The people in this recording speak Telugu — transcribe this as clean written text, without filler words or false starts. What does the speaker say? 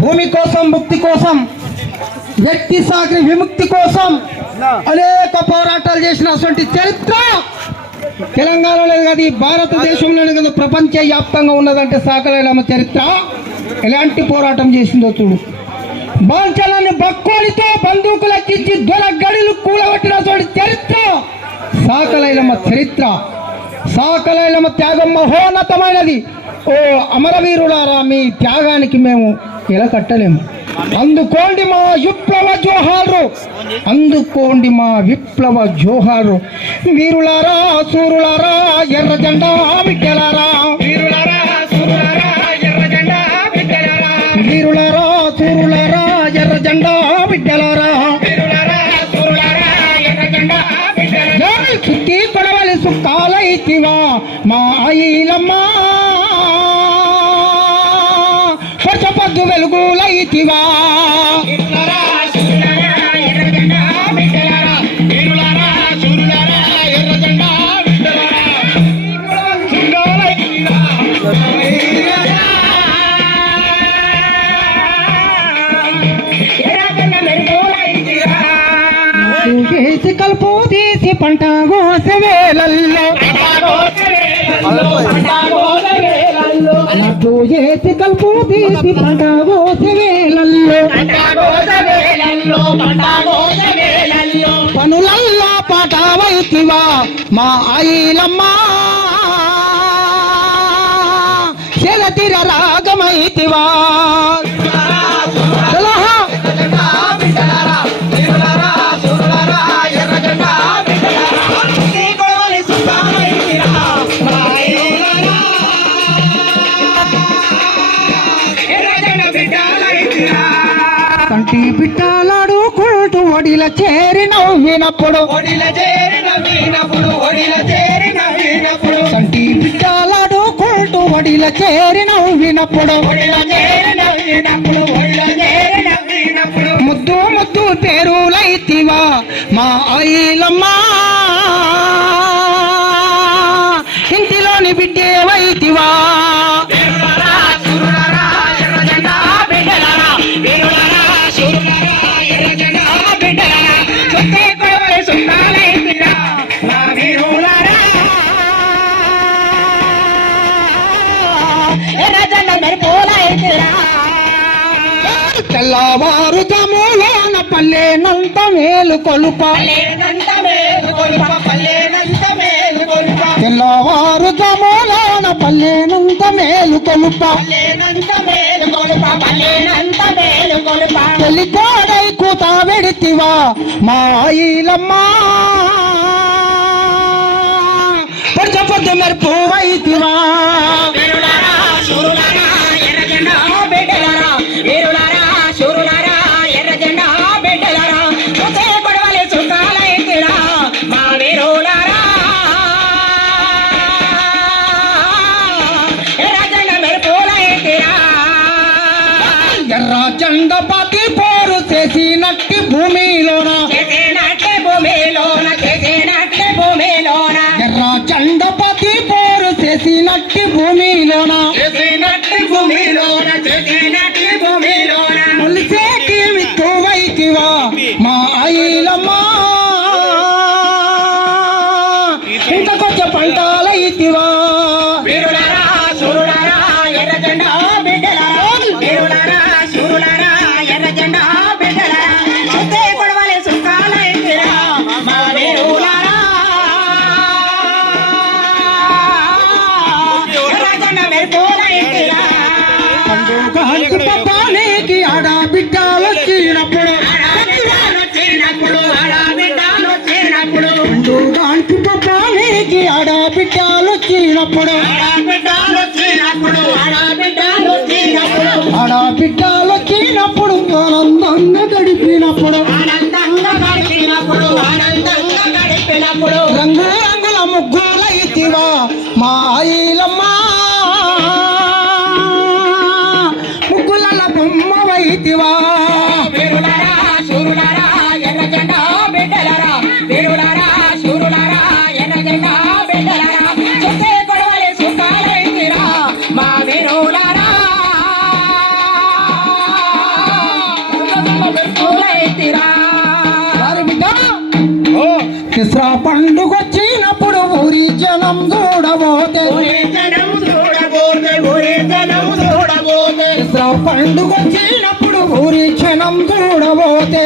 భూమి కోసం, ముక్తి కోసం, వ్యక్తి సాగరి విముక్తి కోసం అనేక పోరాటాలు చేసినటువంటి చరిత్ర తెలంగాణలో కాదు, ఈ భారతదేశంలోనే కాదు, ప్రపంచ వ్యాప్తంగా ఉన్నదంటే సాకలైలమ్మ చరిత్ర. ఎలాంటి పోరాటం చేసిందో చూడు. బాంచలాన్ని బక్కోడితో బందూకులకిచ్చి దొల గడిలు కూలగొట్టినటువంటి చరిత్ర సాకలైలమ్మ చరిత్ర. సాకలైలమ్మ త్యాగం మహోన్నతమైనది. ఓ అమరవీరులారా, మీ త్యాగానికి మేము ఎలా కట్టలేము. అందుకోండి మా విప్లవ జోహారు, అందుకోండి మా విప్లవ జోహారు. వీరులారా, సూరులారా, ఎర్ర జెండా బిడ్డలారా, వీరులారా, సూరులారా, ఎర్ర జెండా బిడ్డలారా, వీరులారా, సూరులారా, ఎర్ర జెండా బిడ్డలారా, వీరులారా, సూరులారా, ఎర్ర జెండా బిడ్డలారా. సుత్తి కొడవలి సుక్కాలైతివా మా ఐలమ్మ, పొద్దు వెలుగులైతివా. చేసి కలుపు తీసి పంట కోసవేలల్లో, లడ్డు చేసి కలుపు తీసి పంట కోసవేలల్లో, పనులల్లా పాట వైతివా మా ఐలమ్మ, శరతిర రాగమైతివా. కంటి బిడ్డలాడుకుంటూ ఒడిల చేరి నవ్వినప్పుడు, కంటి బిడ్డలాడుకుంటూ ఒడిల చేరి నవ్వినప్పుడు, ముద్దు ముద్దు పేరులైతివా మా ఐలమ్మ, ఇంటిలోని బిడ్డేవైతివా. తెల్లవారు జములోన పల్లెనంత మేలు కొలుప, తెల్లవారు జములోన పల్లెనంత మేలు కొలుప, తెల్లికోడై కూత వెడితివా మా ఐలమ్మ, పొద్దు పొద్దు మెరుపు వైతివా. ఎర్ర జెండా పాతి పోరు చేసినట్టి భూమిలోన, ఎర్ర జెండా పాతి పోరు చేసినట్టి భూమిలోన, ములిసేటి విత్తు వైతివా మా ఐలమ్మ, ఇంత కొంచెం పంటలైతివా. పప్పానికి ఆడబిడ్డలొచ్చినప్పుడు, పండుగానికి పప్పానికి ఆడబిడ్డలొచ్చినప్పుడు, ఆడబిడ్డలొచ్చినప్పుడు ఆనందంగా గడిపినప్పుడు, రంగు రంగుల ముగ్గులైతివా మా ఐలమ్మ, ముగ్గుల బొమ్మ వైతివా. దసరా పండుగొచ్చినప్పుడు ఊరి జనం చూడబోతే దసరా పండుగొచ్చినప్పుడు ఊరి జనం చూడబోతే